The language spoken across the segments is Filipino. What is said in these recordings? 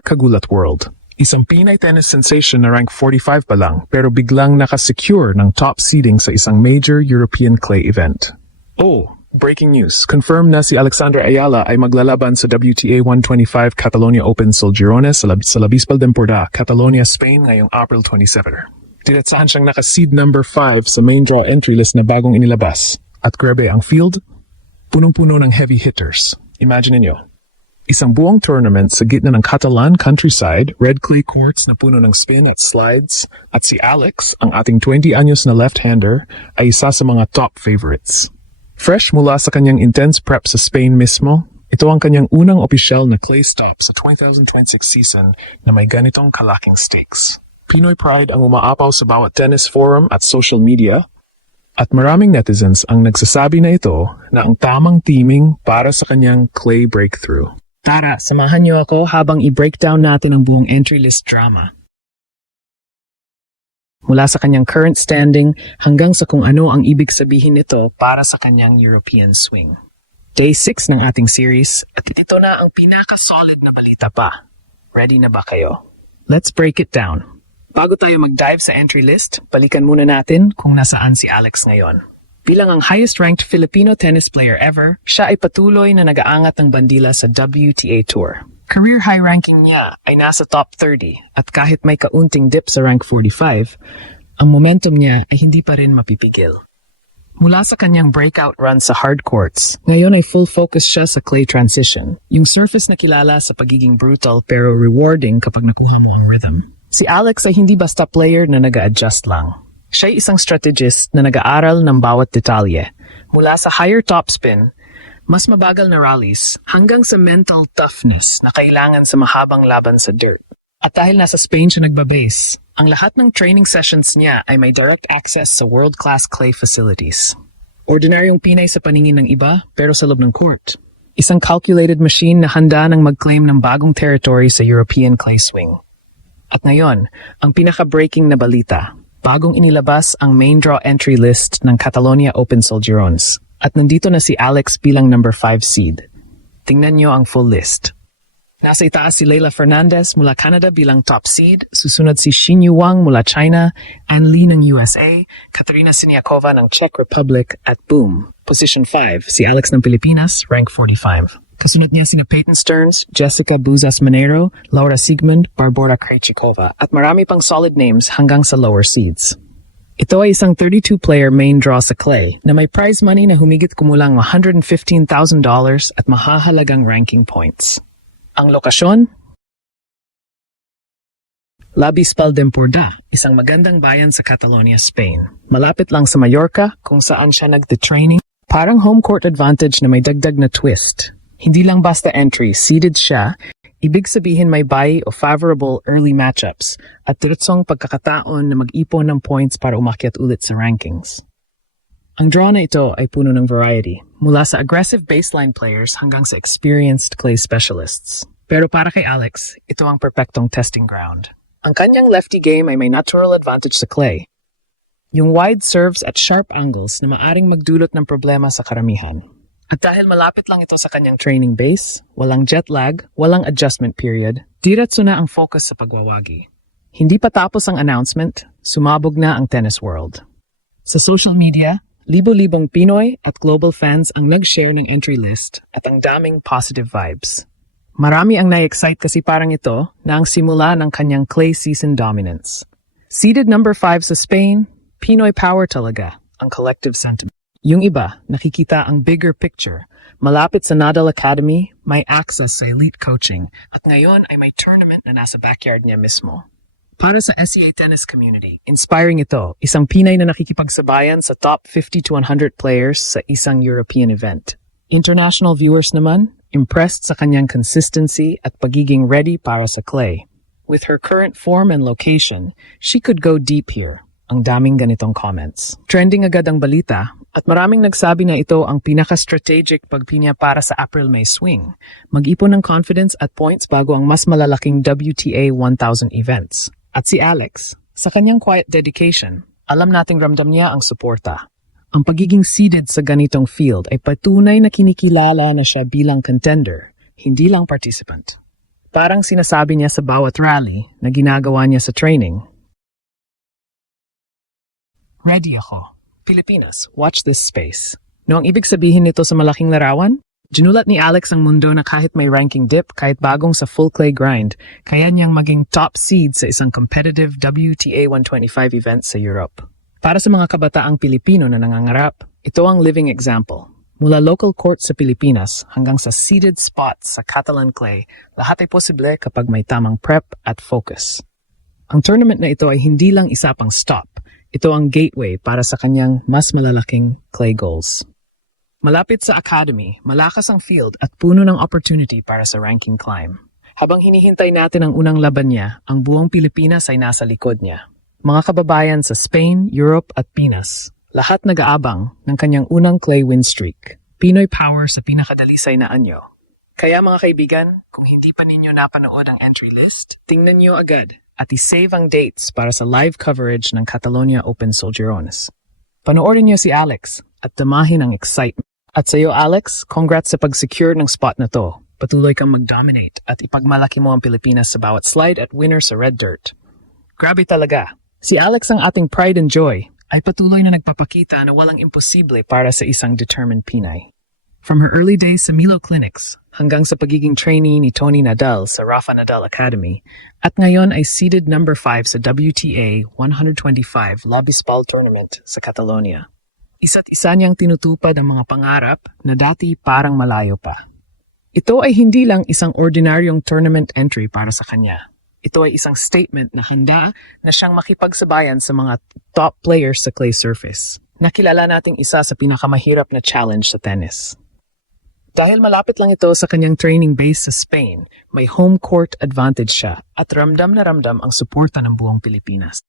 Kagulat World. Isang Pinay tennis sensation na rank 45 pa lang pero biglang nakasecure ng top seeding sa isang major European clay event. Oh, breaking news. Confirmed na si Alexander Ayala ay maglalaban sa WTA 125 Catalonia Open Solgirones sa Labispal de Empordà, Catalonia, Spain ngayong April 27. Diretsahan siyang naka-seed number 5 sa main draw entry list na bagong inilabas. At grabe ang field, punong-puno ng heavy hitters. Imagine niyo. Isang buong tournament sa gitna ng Catalan countryside, red clay courts na puno ng spin at slides, at si Alex, ang ating 20 anyos na left-hander, ay isa sa mga top favorites. Fresh mula sa kanyang intense prep sa Spain mismo, ito ang kanyang unang opisyal na clay stop sa 2026 season na may ganitong kalaking stakes. Pinoy pride ang umaapaw sa bawat tennis forum at social media, at maraming netizens ang nagsasabi na ito na ang tamang teaming para sa kanyang clay breakthrough. Tara, samahan niyo ako habang i-breakdown natin ang buong entry list drama. Mula sa kanyang current standing hanggang sa kung ano ang ibig sabihin nito para sa kanyang European swing. Day 6 ng ating series at ito na ang pinaka-solid na balita pa. Ready na ba kayo? Let's break it down. Bago tayo mag-dive sa entry list, balikan muna natin kung nasaan si Alex ngayon. Bilang ang highest-ranked Filipino tennis player ever, siya ay patuloy na nag-aangat ng bandila sa WTA Tour. Career high ranking niya ay nasa top 30 at kahit may kaunting dip sa rank 45, ang momentum niya ay hindi pa rin mapipigil. Mula sa kanyang breakout run sa hard courts, ngayon ay full focus siya sa clay transition, yung surface na kilala sa pagiging brutal pero rewarding kapag nakuha mo ang rhythm. Si Alex ay hindi basta player na nag-a-adjust lang. Siya ay isang strategist na nag-aaral ng bawat detalye, mula sa higher topspin, mas mabagal na rallies, hanggang sa mental toughness na kailangan sa mahabang laban sa dirt. At dahil nasa Spain siya nagbabase, ang lahat ng training sessions niya ay may direct access sa world-class clay facilities. Ordinaryong Pinay sa paningin ng iba, pero sa loob ng court. Isang calculated machine na handa ng mag-claim ng bagong territory sa European clay swing. At ngayon, ang pinaka-breaking na balita. Bagong inilabas ang main draw entry list ng Catalonia Open Solgirones at nandito na si Alex bilang number 5 seed. Tingnan niyo ang full list. Nasa itaas si Leylah Fernandez mula Canada bilang top seed, susunod si Xinyu Wang mula China, Ann Lee ng USA, Katerina Siniakova ng Czech Republic at boom, position 5, si Alex ng Pilipinas, rank 45. Kasunod niya sina Peyton Stearns, Jessica Buzas-Manero, Laura Sigmund, Barbora Krejcikova at marami pang solid names hanggang sa lower seeds. Ito ay isang 32-player main draw sa clay na may prize money na humigit kumulang $115,000 at mahahalagang ranking points. Ang lokasyon? Labispal de Empordà, isang magandang bayan sa Catalonia, Spain. Malapit lang sa Mallorca kung saan siya nagde-training. Parang home court advantage na may dagdag na twist. Hindi lang basta entry, seeded siya, ibig sabihin may buy o favorable early matchups at diretsong pagkakataon na mag-ipon ng points para umakyat ulit sa rankings. Ang draw na ito ay puno ng variety, mula sa aggressive baseline players hanggang sa experienced clay specialists. Pero para kay Alex, ito ang perpektong testing ground. Ang kanyang lefty game ay may natural advantage sa clay. Yung wide serves at sharp angles na maaring magdulot ng problema sa karamihan. At dahil malapit lang ito sa kanyang training base, walang jet lag, walang adjustment period, diretso na ang focus sa pagwawagi. Hindi pa tapos ang announcement, sumabog na ang tennis world. Sa social media, libo-libong Pinoy at global fans ang nag-share ng entry list at ang daming positive vibes. Marami ang na-excite kasi parang ito na ang simula ng kanyang clay season dominance. Seeded number 5 sa Spain, Pinoy power talaga ang collective sentiment. Yung iba, nakikita ang bigger picture. Malapit sa Nadal Academy, may access sa elite coaching at ngayon ay may tournament na nasa backyard niya mismo. Para sa SEA tennis community, inspiring ito, isang Pinay na nakikipagsabayan sa top 50 to 100 players sa isang European event. International viewers naman, impressed sa kanyang consistency at pagiging ready para sa clay. With her current form and location, she could go deep here. Ang daming ganitong comments. Trending agad ang balita at maraming nagsabi na ito ang pinaka-strategic pagpinya para sa April-May swing. Mag-ipon ng confidence at points bago ang mas malalaking WTA 1000 events. At si Alex, sa kanyang quiet dedication, alam nating ramdam niya ang suporta. Ang pagiging seeded sa ganitong field ay patunay na kinikilala na siya bilang contender, hindi lang participant. Parang sinasabi niya sa bawat rally na ginagawa niya sa training. Ready ako. Pilipinas, watch this space. No ang ibig sabihin nito sa malaking larawan? Ginulat ni Alex ang mundo na kahit may ranking dip, kahit bagong sa full clay grind, kaya niyang maging top seed sa isang competitive WTA 125 event sa Europe. Para sa mga kabataang Pilipino na nangangarap, ito ang living example. Mula local court sa Pilipinas hanggang sa seeded spots sa Catalan clay, lahat ay posible kapag may tamang prep at focus. Ang tournament na ito ay hindi lang isa pang stop. Ito ang gateway para sa kanyang mas malalaking clay goals. Malapit sa academy, malakas ang field at puno ng opportunity para sa ranking climb. Habang hinihintay natin ang unang laban niya, ang buong Pilipinas ay nasa likod niya. Mga kababayan sa Spain, Europe at Pinas, lahat nag-aabang ng kanyang unang clay win streak. Pinoy power sa pinakadalisay na anyo. Kaya mga kaibigan, kung hindi pa ninyo napanood ang entry list, tingnan niyo agad at isave ang dates para sa live coverage ng Catalonia Open Solgerones. Panoorin niyo si Alex at damahin ang excitement. At sa iyo, Alex, congrats sa pag-secure ng spot na to. Patuloy kang mag-dominate at ipagmalaki mo ang Pilipinas sa bawat slide at winner sa red dirt. Grabe talaga. Si Alex ang ating pride and joy ay patuloy na nagpapakita na walang imposible para sa isang determined Pinay. From her early days sa Milo Clinics hanggang sa pagiging trainee ni Tony Nadal sa Rafa Nadal Academy at ngayon ay seeded number 5 sa WTA 125 Labispal Tournament sa Catalonia. Isa't isa niyang tinutupad ang mga pangarap na dati parang malayo pa. Ito ay hindi lang isang ordinaryong tournament entry para sa kanya. Ito ay isang statement na handa na siyang makipagsabayan sa mga top players sa clay surface. Nakilala nating isa sa pinakamahirap na challenge sa tennis. Dahil malapit lang ito sa kanyang training base sa Spain, may home court advantage siya at ramdam na ramdam ang suporta ng buong Pilipinas.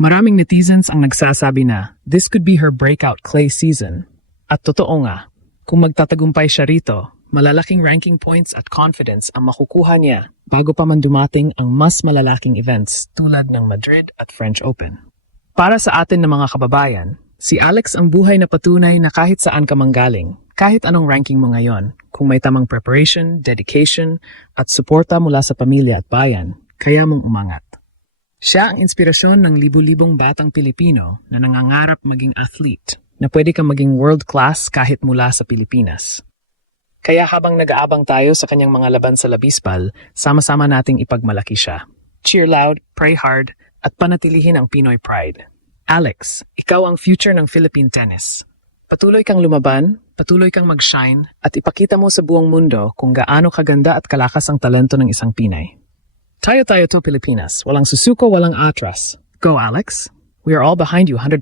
Maraming netizens ang nagsasabi na this could be her breakout clay season. At totoo nga, kung magtatagumpay siya rito, malalaking ranking points at confidence ang makukuha niya bago pa man dumating ang mas malalaking events tulad ng Madrid at French Open. Para sa atin na mga kababayan, si Alex ang buhay na patunay na kahit saan ka manggaling, kahit anong ranking mo ngayon, kung may tamang preparation, dedication, at suporta mula sa pamilya at bayan, kaya mong umangat. Siya ang inspirasyon ng libu-libong batang Pilipino na nangangarap maging athlete na pwede kang maging world-class kahit mula sa Pilipinas. Kaya habang nag-aabang tayo sa kanyang mga laban sa Labispal, sama-sama nating ipagmalaki siya. Cheer loud, pray hard, at panatilihin ang Pinoy pride. Alex, ikaw ang future ng Philippine tennis. Patuloy kang lumaban, patuloy kang mag-shine, at ipakita mo sa buong mundo kung gaano kaganda at kalakas ang talento ng isang Pinay. Tayo to Pilipinas. Walang susuko, walang atras. Go, Alex. We are all behind you 100%.